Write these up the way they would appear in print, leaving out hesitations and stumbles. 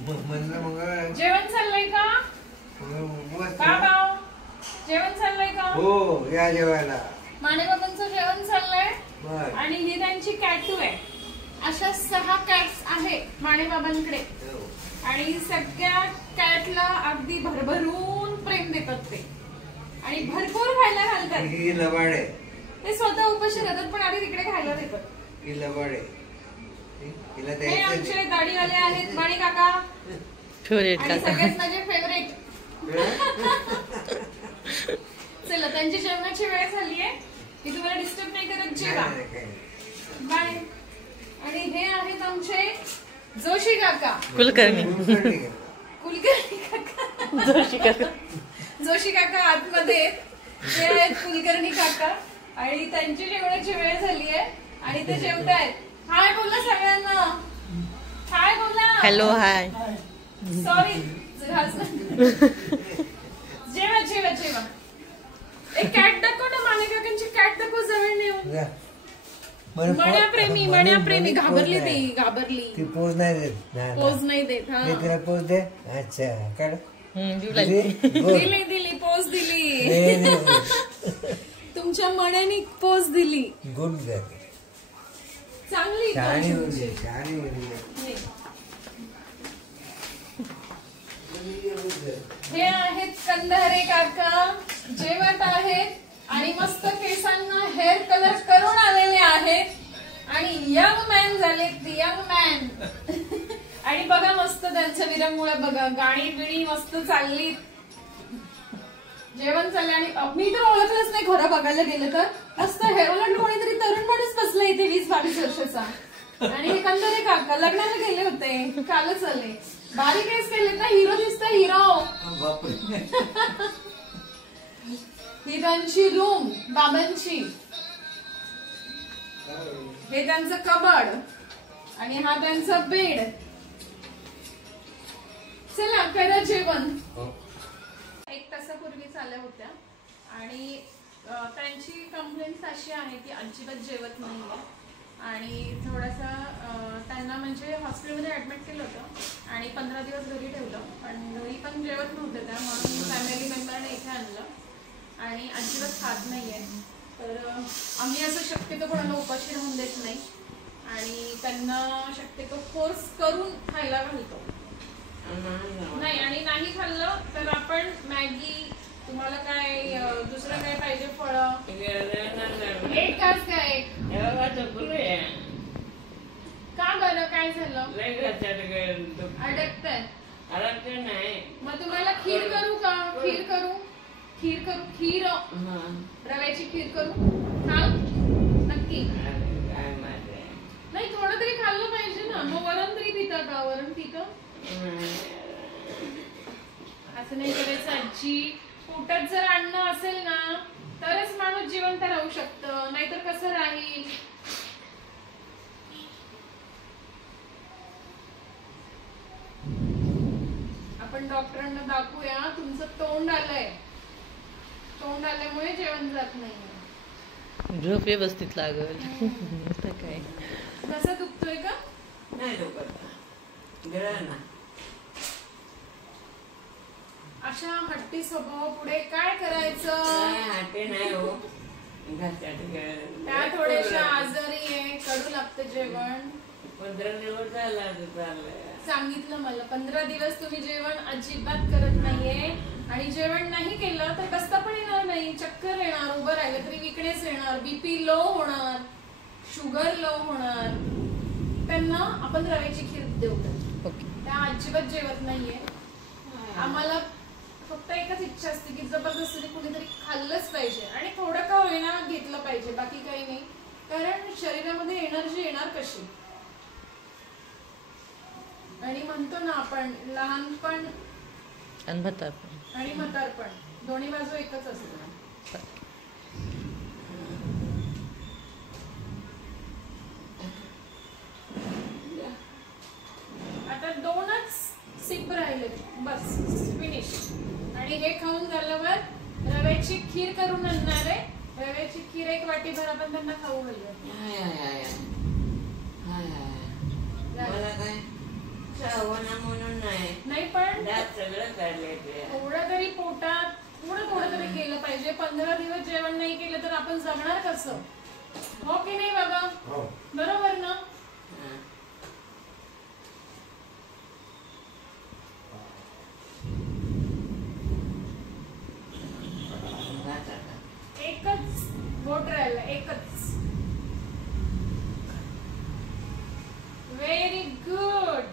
जेवण चाललंय का बाबा? जेवण चाललंय का? हो या जेवायला. माने बाबांचं जेवण चाललंय आणि ही त्यांची कॅटू आहे. अशा 6 कॅट्स आहे माने बाबांकडे आणि सगळ्या कॅटला अगदी भरभरून प्रेम देतात ते आणि भरपूर खायला घालतात. ही लबाड आहे. ते स्वतः उपाशी राहतात पण आधी तिकडे खायला देतात. ही लबाड आहे. हे आमचे दाढीवाले आहेत माणे काका आणि सगळ्यात माझे फेवरेट. चला त्यांची जेवणाची वेळ झाली आहे. मी तुम्हाला डिस्टर्ब नाही करत. जेवा बाय. आणि हे आहेत आमचे जोशी काका कुलकर्णी. कुलकर्णी काका जोशी काका आतमध्ये ते आहेत कुलकर्णी काका आणि त्यांची जेवणाची वेळ झाली आहे आणि ते जेवतायत. हाय बोला सगळ्यांना. हाय बोला. Hello hi. सॉरी जेवा जेवा जेवा. एक कॅट दाखव ना माने काकांची. कॅट दाखव जवळ नेऊन. मण्याप्रेमी घाबरली घाबरली. ती पोज नाही देत. पोज नाही देत. हा तिला पोज दे. अच्छा काढ. दिली दिली पोज दिली. तुमच्या मण्याने पोज दिली. गुड चांगली. हे आहेत कंधारे काका जेवत आहेत आणि मस्त केसांना हेअर कलर करून आलेले आहेत आणि यंग मॅन झाले. Young man. आणि बघा मस्त त्यांचं विरंगुळा बघा. गाणी बिणी मस्त चालली. जेवण चाललं आणि मी तर ओळखलंच नाही खरं बघायला गेलं तर. मस्त हेवलंड कोणीतरी तरुण माणूस बसला इथे 20-22 वर्षाचा. आणि हे कंधारे काका लग्नाला गेले होते कालच आले. बारीक केस केले तर हिरो दिसत. हिरो. ही त्यांची रूम बाबांची. हे त्यांचं कबड आणि हा त्यांचा बेड. चला करा जेवण. 1 तासापूर्वी आल्या होत्या आणि त्यांची कंप्लेंट अशी आहे की अजिबात जेवत नाहीये आणि थोडासा त्यांना म्हणजे हॉस्पिटलमध्ये ऍडमिट केलं होतं आणि 15 दिवस घरी ठेवलं पण घरी पण जेवत नव्हते त्या म्हणून फॅमिली मेंबरने इथे आणलं आणि अजिबात खात नाहीये. तर आम्ही असं शक्यतो कोणाला उपाशी राहून देत नाही आणि त्यांना शक्यतो फोर्स करून खायला घालतो. नाही आणि नाही खाल्लं तर आपण मॅगी तुम्हाला काय दुसरं काय पाहिजे फळं एक काच काय का बरं काय झालं अडकतंय. मग तुम्हाला खीर करू का? खीर करू. खीर करू. खीर रव्याची खीर करू. खा नक्की. नाही थोडं तरी खाल्लं पाहिजे ना. मग वरण तरी पिता का? वरण पितं. असं नाही करायचं आजी. पोटात जर अन्न असेल ना तरच माणूस जिवंत राहू शकतं नाहीतर कसं राहील. आपण डॉक्टरांना दाखवूया. तुमचं तोंड आलंय. तोंड आल्यामुळे जेवण जात नाही. झोप व्यवस्थित लागल. काय घसा दुखतोय का? नाही दुखत. अशा हट्टी स्वभाव पुढे काय करायचं? हट्टी नाही हो. त्या थोड्याशा आजारी आहे. कडू लागतं जेवण. 15 दिवस सांगितलं मला 15 दिवस तुम्ही जेवण अजिबात करत नाहीये आणि जेवण नाही केलं तर बसता पण येणार नाही. चक्कर येणार. उभं राहिलं तरी विकनेस येणार. बीपी लो होणार. शुगर लो होणार. त्यांना आपण रव्याची खीर देऊ. त्या अजिबात जेवत नाहीये. आम्हाला फक्त एकच इच्छा असते की जबरदस्तीने कुणीतरी खाल्लंच पाहिजे आणि थोडं का होईना घेतलं पाहिजे. बाकी काही नाही. कारण शरीरामध्ये एनर्जी येणार कशी. आणि म्हणतो ना आपण लहानपण आणि म्हातारपण दोन्ही बाजू एकच असते. आता 2च सिप राहिले बस. फिनिश. आणि हे खाऊन झाल्यावर रव्याची खीर करून आणणार आहे. रव्याची खीर 1 वाटीभर आपण त्यांना खाऊ घालूया. हवं ना म्हणून नाही. नाही पण दात सगळं काढले ते. थोडं तरी पोटात थोडं तरी केलं पाहिजे. 15 दिवस जेवण नाही केलं तर आपण जगणार कसं? हो की नाही बाबा? बरोबर ना? हा. घात आता. एकच बोट राहिलं, एकच. Very good.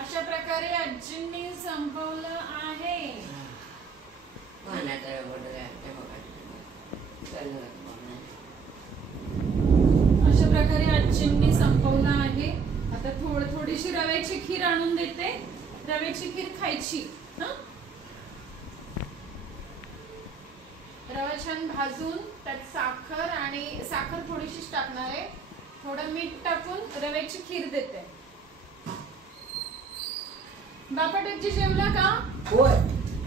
अशा प्रकारे आजींनी संपवलं आहे. पाण्याचा एवढं घालते बघा. चाललं बघा. अशा प्रकारे आजींनी संपवलं आहे. आता थोडीशी रव्याची खीर आणून देते. रव्याची खीर खायची. रवा छान भाजून त्यात साखर थोडीशीच टाकणार आहे. थोडं मीठ टाकून रव्याची खीर देते. बापाटची जेवला का? होय.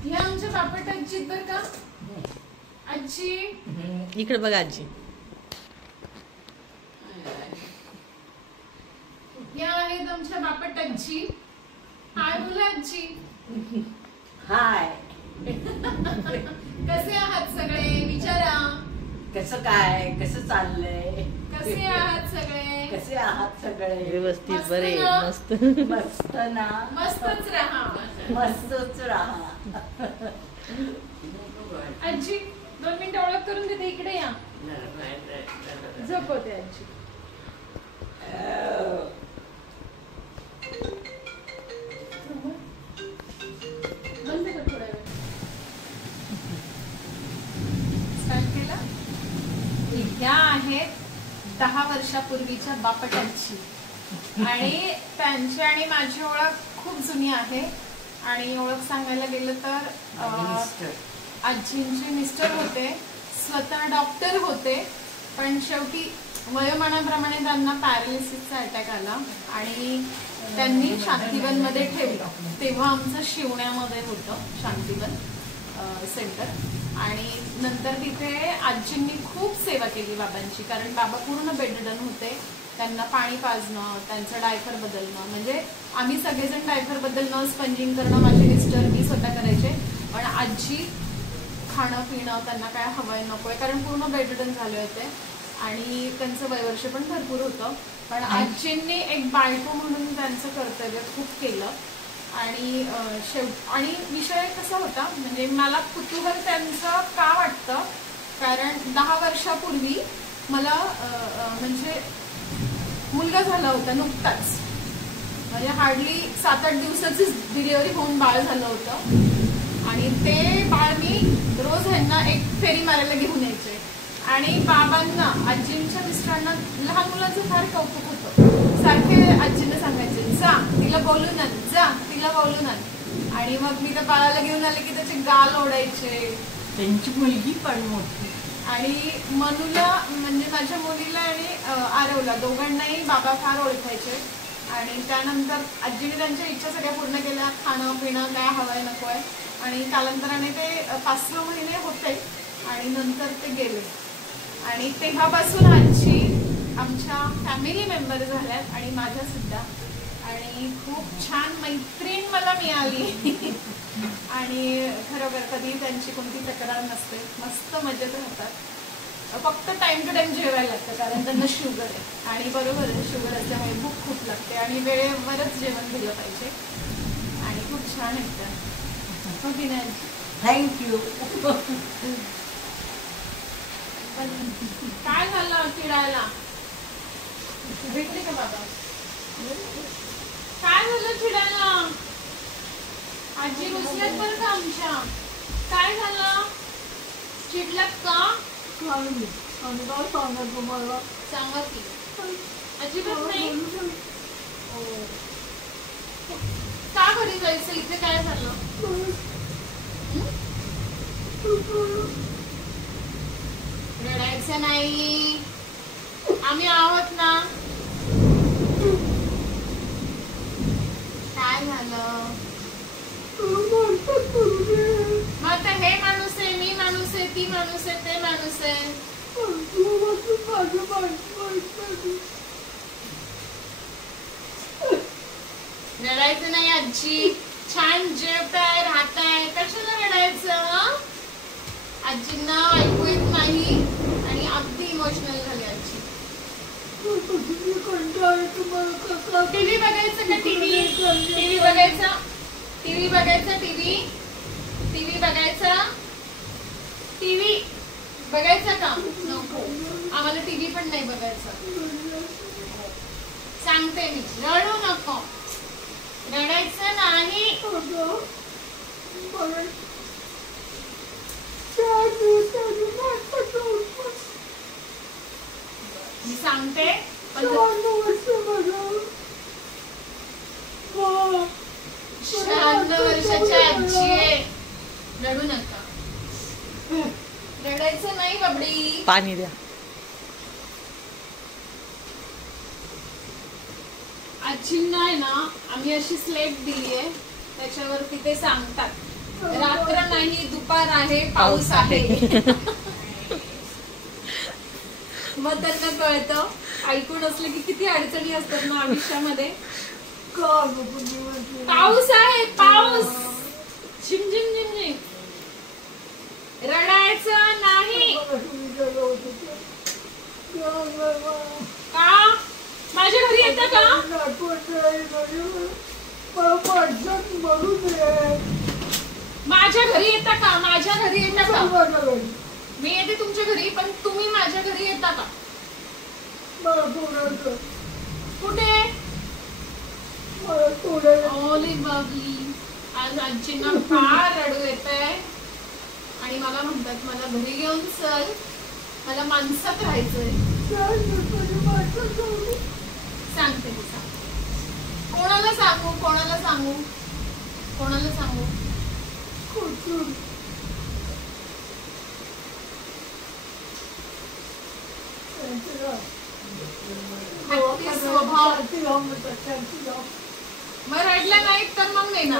ह्या आमच्या बापाटची बर का आजी. इकडे बघा आजी. या आहेत आमच्या बापाटची. हाय बोला आजी. हाय. कसे आहात सगळे विचारा. कसं काय, कसं चाललंय, कसे आहात सगळे? कसे आहात सगळे? व्यवस्थित मस्त बरे ना? मस्त. मस्त ना. मस्तच राहा. मस्तच राहा. आजी 2 मिनिटं ओळख करून देते. इकडे या. झोपवते आजी. बंद कर थोडा वेळ. स्टार्ट केला. ह्या आहेत 10 वर्षापूर्वीच्या बापटांची. आणि त्यांची आणि माझी ओळख खूप जुनी आहे. आणि ओळख सांगायला गेलं तर आजींचे मिस्टर होते, स्वतः डॉक्टर होते, पण शेवटी वयोमानाप्रमाणे त्यांना पॅरालिसिसचा अटॅक आला आणि त्यांनी शांतीवनमध्ये ठेवलं. तेव्हा आमचं शिवण्यामध्ये होतं शांतीवन सेंटर. आणि नंतर तिथे आजींनी खूप सेवा केली बाबांची. कारण बाबा पूर्ण बेडरिडन होते. त्यांना पाणी पाजणं, त्यांचं डायपर बदलणं, म्हणजे आम्ही सगळेजण डायपर बदलणं, स्पंजिंग करणं माझे मिस्टर मी स्वतः करायचे. पण आजी खाणं पिणं त्यांना काय हवंय नकोय, कारण पूर्ण बेडरिडन झाले होते आणि त्यांचं वयवर्ष पण भरपूर होतं. पण आजींनी एक बायको म्हणून त्यांचं कर्तव्य खूप केलं. आणि आणि विषय कसा होता, म्हणजे मला कुतूहल त्यांचं का वाटतं, कारण 10 वर्षापूर्वी मला म्हणजे मुलगा झाला होता नुकताच. म्हणजे हार्डली 7-8 दिवसाची डिलिव्हरी होऊन बाळ झालं होतं. आणि ते बाळ मी रोज ह्यांना एक फेरी मारायला घेऊन यायचे. आणि बाबांना, आजींच्या मिस्टरांना लहान मुलांचं फार कौतुक होतं. सारखे आजींना सांगायचे, जा तिला बोलून आण, जा तिला बोलून आण. आणि मग मी त्या बाळाला घेऊन आले की त्याचे गाल ओढायचे. त्यांची मुलगी पण मोठी. आणि मनूला, म्हणजे माझ्या मुलीला आणि आरवला दोघांनाही बाबा फार ओळखायचे. आणि त्यानंतर आजीने त्यांच्या इच्छा सगळ्या पूर्ण केल्या, खाणं पिणं काय हवंय नकोय. आणि कालांतराने ते 5-6 महिने होते आणि नंतर ते गेले. आणि तेव्हापासून आजी आमच्या फॅमिली मेंबर झाल्यात आणि माझ्या सुद्धा. आणि खूप छान मैत्रीण मला मिळाली. आणि खरोखर कधी त्यांची कोणती तक्रार नसते, मस्त मजेत राहतात. फक्त टाइम टू टाइम जेवायला लागतं, कारण त्यांना शुगर आहे. आणि बरोबर आहे, शुगर असल्यामुळे भूक खूप लागते आणि वेळेवरच जेवण दिलं पाहिजे. आणि खूप छान आहेत त्या. हो की नाही? थँक्यू. काय झालं चिडायला? भेटले का बाबा? काय झालं चिडायला? आजी रुसल्यात बरं का आमच्या. काय झालं? चिडलात का? सांगा की. अजिबात नाही. का घरी जायचं? इथे काय झालं? रडायचं नाही, आम्ही आहोत ना. काय झालं? मग आता हे माणूस आहे, मी माणूस आहे, ती माणूस आहे, ते माणूस आहे. रडायचं नाही आजी, छान जेवताय राहताय, कशाला रडायचं? आजींना ऐकू येत नाही आणि अगदी इमोशनल झाली आजी. टीव्ही बघायचं का? टीव्ही बघायचा, टीव्ही बघायचा, टीव्ही बघायचा, टीव्ही बघायचा का? नको, आम्हाला टीव्ही पण नाही बघायचा. सांगते मी, रडू नको, रडायचं नाही. मी सांगते 96 वर्षाची आजी आहे, रडू नका, रडायचं नाही बाबडी. पाणी द्या. आजींना आहे ना आम्ही अशी स्लेट दिली आहे, त्याच्यावरती ते सांगतात रात्र नाही दुपार आहे पाऊस आहे. मग त्यांना कळतं. ऐकून असलं की किती अडचणी असतात ना आयुष्यामध्ये. पाऊस आहे, पाऊस, झिमझिम झिमझिम, रडायचं नाही. का? माझ्या घरी येतं का? माझ्या घरी येता का? माझ्या घरी येता का? मी येते तुमच्या घरी, पण तुम्ही माझ्या घरी येता का? कुठे? ओली बाबली, आज आजींना फार रडू येतंय आणि मला म्हणतात मला घरी घेऊन चल, मला माणसात राहायचंय. सांगते मी, सांगते. कोणाला सांगू, कोणाला सांगू, कोणाला सांगू? स्वभाव. मग रडलं नाही तर मग नाही ना.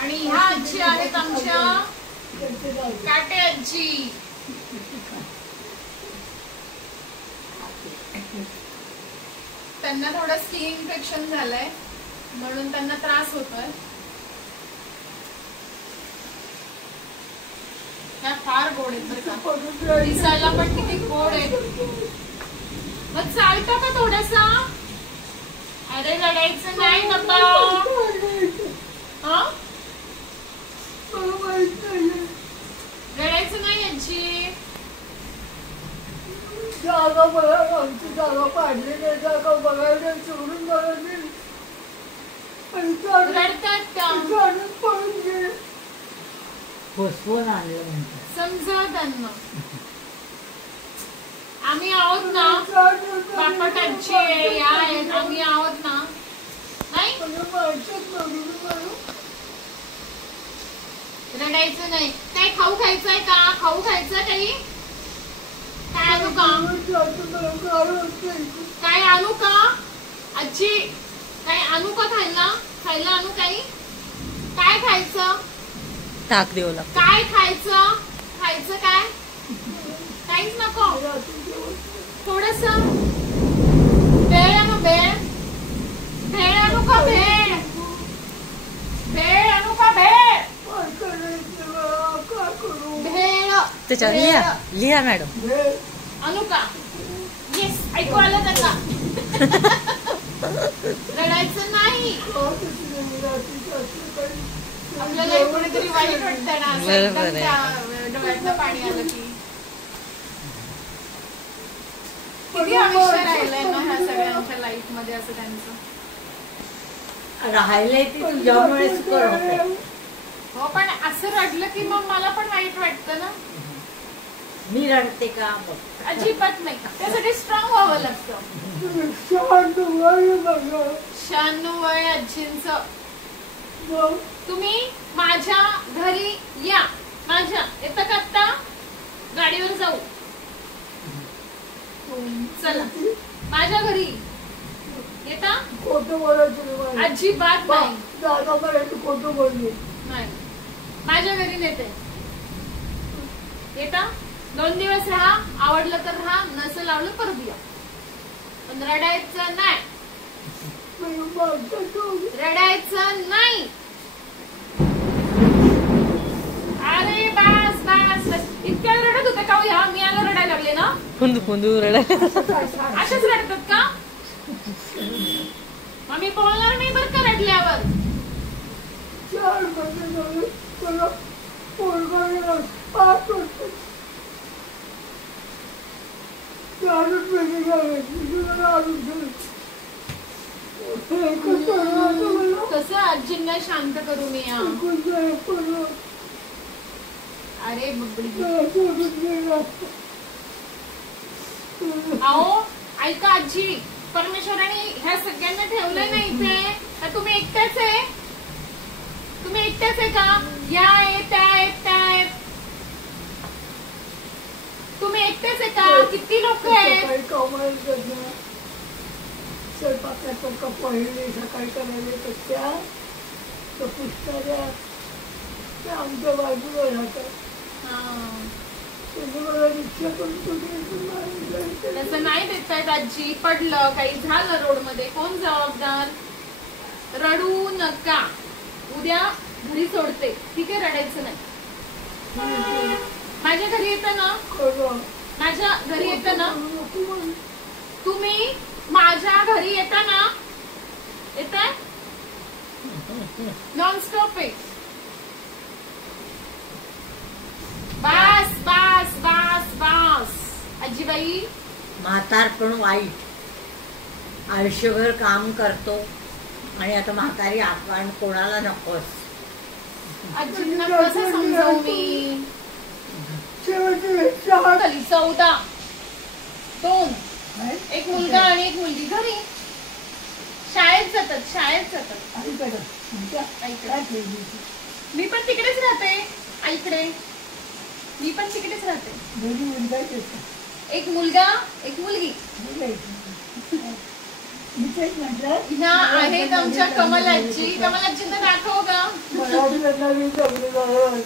आणि ह्या आजी आहेत आमच्या काटे आजी. त्यांना थोडं स्किन इन्फेक्शन झालंय म्हणून त्यांना त्रास होतोय. त्या फार गोड आहेत बरं का, दिसायला पण किती गोड आहेत. मग चालतं का थोडसा? अरे रडायचं नाही बाबा. रडायचं नाही आजी. जागा बघा, आमची जागा पाडली नाही, जागा बघायला सोडून रडतात का? पळून गेले. समजा त्यांना आम्ही आहोत ना, बापट आजी आहे, या आहेत, आम्ही आहोत ना. नाही रडायचं नाही. काय खाऊ खायचंय का? खाऊ खायचं काही? काय आणू का? काय आणू का आजी? काय आणू का खायला? खायला आणू काही? काय खायचं? ताक देऊ लागतं. काय खायचं? खायचं काय? काहीच नको. थोडस भेळ आणू, भेळ. भेळ आणू का? भेळ. भेळ आणू का? भेळ. भेळ त्याच्यावर लिहा, लिहा मॅडम. आणू का? येस, ऐकू आलं त्यांना. रडायचं नाही. आपल्याला कोणीतरी वाईट वाटतं ना, असं एकदम त्या डोळ्यातलं पाणी आलं की. किती आयुष्य राहिलंय ना ह्या सगळ्यांच्या लाईफ मध्ये असं त्यांचं. राहिलंय ते तुझ्यामुळेच करत. हो, पण असं रडलं की मग मला पण वाईट वाटतं ना. मी रडते का? अजिबात नाही. त्यासाठी स्ट्रॉंग व्हावं लागतं. 96 वय आजींचं. तुम्ही माझ्या घरी या. माझ्या येतं का? आता गाडीवर जाऊ. चला माझ्या घरी येता. खोटं बोलायचं अजिबात नाही. दादा पर्यंत खोटं बोलले नाही. माझ्या घरी नेते. येता. 2 दिवस राहा, आवडलं तर राहा, नसेल आवडलं परत या. पण रडायचं नाही, मला मागचं सोडून. रडायचं नाही. अरे बस बस बस, इतक्या रडत होते का हो ह्या? मी याला रडायला लागले ना? कुंदू कुंदू रडायला. काय सांग. अशाच रडतात का? मग मी बोलणार नाही बरं का रडल्यावर. 4 महिने झाले मला पोरगा गेला. 5 वर्ष दारूच वेगळी घालायची. तुला दारू घालायची. एकच पोरगा होता मला. कसं आजींना शांत करू मी या? एकुलता एक पोरगा. अरे बबडी. मला सोडून गेला. अहो ऐका आजी, परमेश्वराने ह्या सगळ्यांना ठेवलंय ना इथे. का तुम्ही एकट्याच आहे? तुम्ही एकट्याच आहे का? या आहेत, त्या आहेत, त्या आहेत. तुम्ही एकटेच आहे का? किती लोक आहेत? सकाळी कामाला जाणं, स्वयंपाकाचं पहिले सकाळी करायला त्या पुस्तकाच्या त्या आमच्या बाजूला राहतात. त्यांनी मला रिक्षा करून तुम्ही तसं नाही देत आहेत आजी. पडलं काही झालं रोड मध्ये, कोण जबाबदार? रडू नका, उद्या घरी सोडते, ठीक आहे? रडायचं नाही. माझ्या घरी येतं ना, माझ्या घरी येतं ना तुम्ही, माझ्या घरी येता ना, येत नॉनस्टॉप आहे. बस बस बस बस आजीबाई. म्हातारपण वाईट, आयुष्यभर काम करतो आणि आता म्हातारी आपण कोणाला नकोस. आजींना कसं समजावू मी? शेवटची 4 2 एक मुलगा आणि एक मुलगी घरी शाळेत जातात, शाळेत जातात. आईकडे मी पण तिकडेच राहते, आईकडे. मी पण तिकडेच राहते. एक मुलगा एक मुलगी. ह्या आहेत आमच्या कमलाजी. कमलाजींना दाखव का?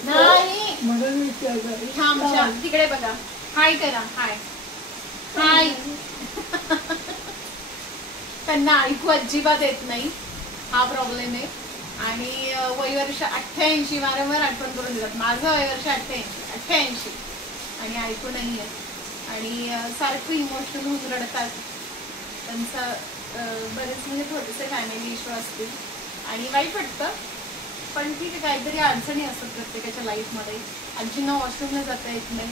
नाही, ह्या आमच्या तिकडे बघा. हाय करा, हाय हाय. त्यांना ऐकू अजिबात येत नाही, हा प्रॉब्लेम आहे. आणि वयवर्ष 88, वारंवार आठवण करून देतात. माझं वयवर्ष 88 आणि ऐकू नाही आहे. आणि सारखं इमोशनल होऊन रडतात. त्यांचा बरेच म्हणजे थोडेसे फॅमिली इश्यू असतील आणि वाईट वाटतं, पण ठीक आहे. काहीतरी अडचणी असतात प्रत्येकाच्या लाईफमध्ये. आजींना वॉशरूमला जाता येत नाही,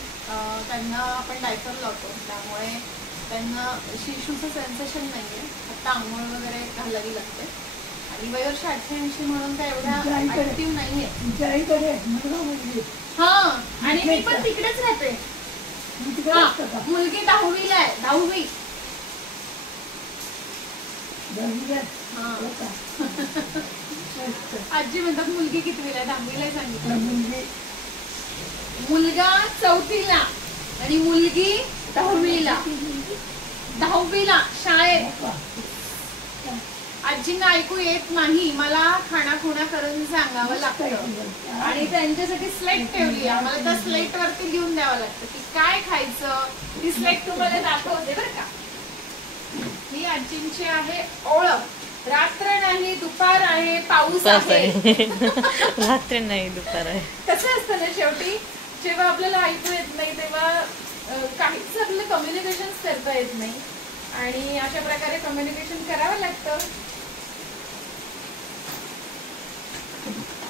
त्यांना आपण डायपर लावतो, त्यामुळे त्यांना शिशूचं सेन्सेशन नाही आहे. आता आंघोळ वगैरे घालावी लागते. आणि वयवर्ष 88 म्हणून काय एवढ्या ऍक्टिव्ह नाहीये. हा, आणि मी पण तिकडेच राहते. मुलगी 10वीला आहे, 10वी. आजी म्हणतात मुलगी कितवीला आहे? 10वीला सांगितलं. मुलगा 4थीला आणि मुलगी 10वीला. 10वीला शाळेत. आजींना ऐकू येत नाही, मला खाणाखुणा करून सांगावं लागतं. आणि त्यांच्यासाठी स्लेट ठेवली, आम्हाला त्या स्लेट वरती लिहून द्यावं लागतं की काय खायचं. ती स्लेट तुम्हाला दाखवते बरं का. ही आजींची आहे ओळख. रात्र नाही, दुपार आहे, पाऊस आहे. रात्री नाही, दुपार आहे. कसं असतं ना, शेवटी जेव्हा आपल्याला ऐकू येत नाही तेव्हा काहीच आपलं कम्युनिकेशन करता येत नाही. आणि अशा प्रकारे कम्युनिकेशन करावं लागतं.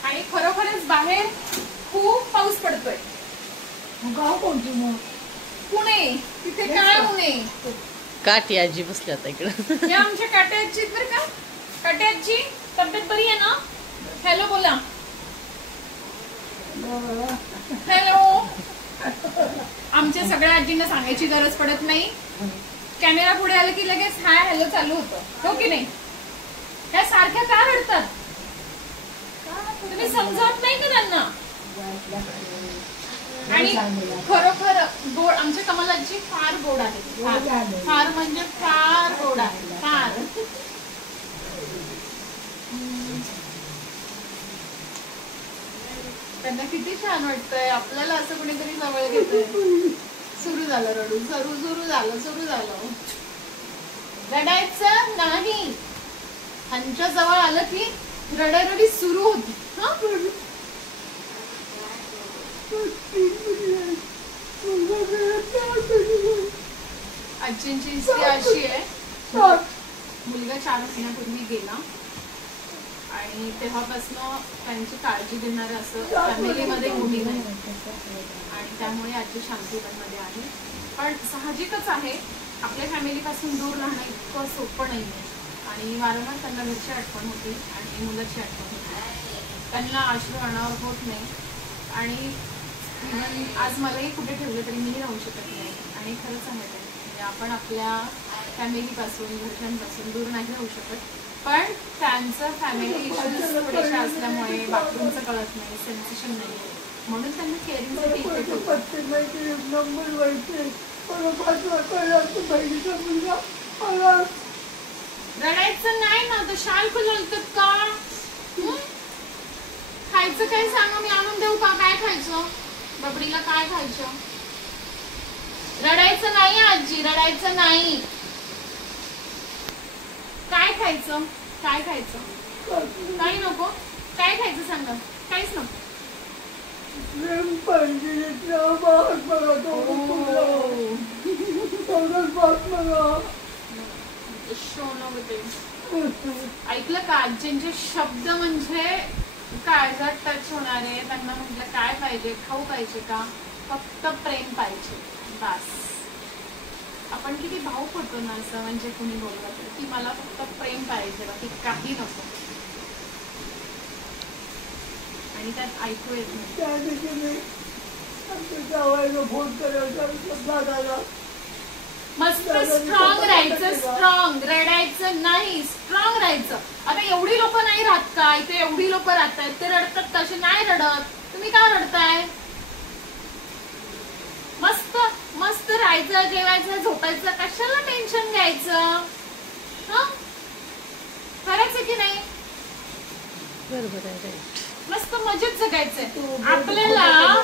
आणि खरोखरच बाहेर खूप पाऊस पडतोय. गाव कोणती मग? पुणे. तिथे काय पुणे? काठी आजी बसल्या आता इकडं. या आमच्या काटे आजी बरं का. काटे आजी, तब्येत बरी आहे ना? हॅलो बोला. हॅलो. आमच्या सगळ्या आजींना सांगायची गरज पडत नाही. कॅमेरा पुढे आलं की लगेच हाय हॅलो चालू होतं, हो की नाही? त्या सारख्या का रडतात? तुम्ही समजत नाही का त्यांना? आणि खरोखर गोड, आमच्या कमलाजी फार गोड आहे. फार म्हणजे फार गोड आहे, फार. त्यांना किती छान वाटतंय. आपल्याला असं कोणीतरी जवळ घेतोय. सुरू झालं रडू, सुरू झालं. रडायचं नाही. ह्यांच्या जवळ आलं की रडारडी सुरू होती. हा आजींची स्थिती अशी आहे, मुलगा 4 महिन्यापूर्वी गेला आणि तेव्हापासून त्यांची काळजी देणारं असं फॅमिलीमध्ये कोणी नाही आणि त्यामुळे आजी शांतीवनमध्ये आहे. पण साहजिकच आहे, आपल्या फॅमिलीपासून दूर राहणं इतकं सोपं नाही आहे आणि वारंवार त्यांना घरची आठवण होती आणि मुलाची आठवण होती. त्यांना अश्रू अनावर होत नाही आणि इव्हन आज मलाही कुठे ठेवलं तरी मीही राहू शकत नाही. आणि खरंच आहे ते, म्हणजे आपण आपल्या फॅमिलीपासून घरच्यांपासून दूर नाही राहू शकत. पण त्यांचं फॅमिली इश्यूज थोडेसे असल्यामुळे बाथरूमचं कळत नाही, सेन्सेशन नाही, म्हणून त्यांना केअरिंगसाठी इथे ठेवलं. रडायचं नाही ना, तर शाल खुलवतं का? खायचं काय सांगा, मी आणून देऊ का? काय खायचं? बबडीला काय खायचं? रडायचं नाही आजी, रडायचं नाही. काय खायचं? काय खायचं? काही नको. काय खायचं सांगा? काहीच नको. ऐकलं का? आजींचे शब्द म्हणजे काळजात टच होणारे. त्यांना म्हटलं काय पाहिजे? खाऊ पाहिजे का? फक्त प्रेम पाहिजे, बस. आपण किती भावूक होतो ना असं, म्हणजे कुणी बोललं तर की मला फक्त प्रेम पाहिजे, बाकी काही नको. आणि त्यात ऐकू येत नाही. त्या दिवशी मी जावायला फोन करायचा दादाला, मस्त स्ट्रॉंग राहायचं, स्ट्रॉंग रडायचं नाही, स्ट्रॉंग राहायचं. आता एवढी लोक नाही राहत का इथे? एवढी लोक राहतात, ते रडतात तसे नाही रडत. तुम्ही का रडताय? मस्त मस्त राहायचं, जेवायचं, झोपायचं, कशाला टेन्शन घ्यायचं? खरंच आहे की नाही? बरोबर आहे. मस्त मजेत जगायचंय आपल्याला.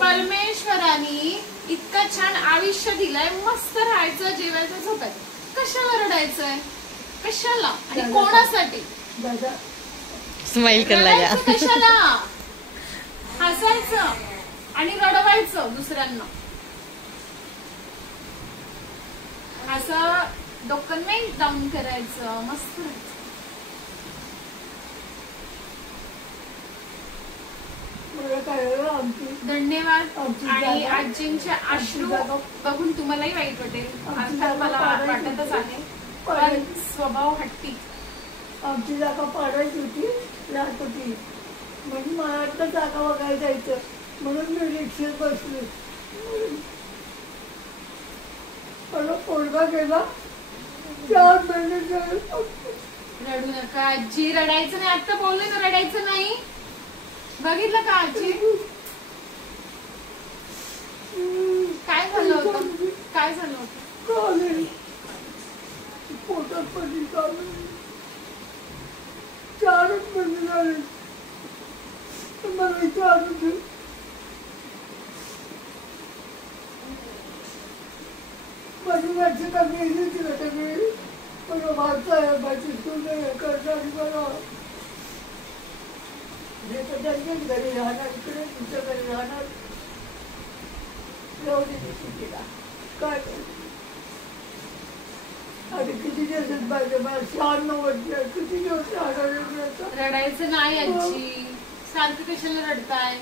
परमेश्वराने इतकं छान आयुष्य दिलंय, मस्त राहायचं, जेवायचं, झोपायचं. कशाला रडायचंय? कशाला? आणि कोणासाठी? स्माइल करायला कशाला? हसायचं आणि रडवायचं दुसऱ्यांना. असं डोकं नाही डाऊन करायचं, मस्त राहायचं. धन्यवाद. आणि आजींचे अश्रू बघून तुम्हालाही वाईट वाटेल, अर्थात मला वाटतच आहे, पण स्वभाव हट्टी. आमची जागा पाडायची होती, राहत होती, म्हणून मला वाटतं जागा बघायला जायचं, म्हणून मी रिक्षेत बसले. मला पोरगा गेला, 4 महिने झाले. रडू नका आजी, रडायचं नाही. आता बोलले ना रडायचं नाही. बघितलं का आजी? काय झालं होतं? काय झालं होतं? पोटात पडली, 4 महिने झाले. मला विचारत होते, माझी माझी कमी येते ना सगळी. मला वाचा आहे, माझी सून करणारी मला. हे तर त्यांच्याच घरी राहणार, इकडे तुमच्या घरी राहणार. जाऊ दे सुट्टीला, काय आणि किती दिवसात पाहिजे मला? 96 वर्ष, किती दिवस राहणार? रडायचं नाही आजी, सारखं कशाला रडताय?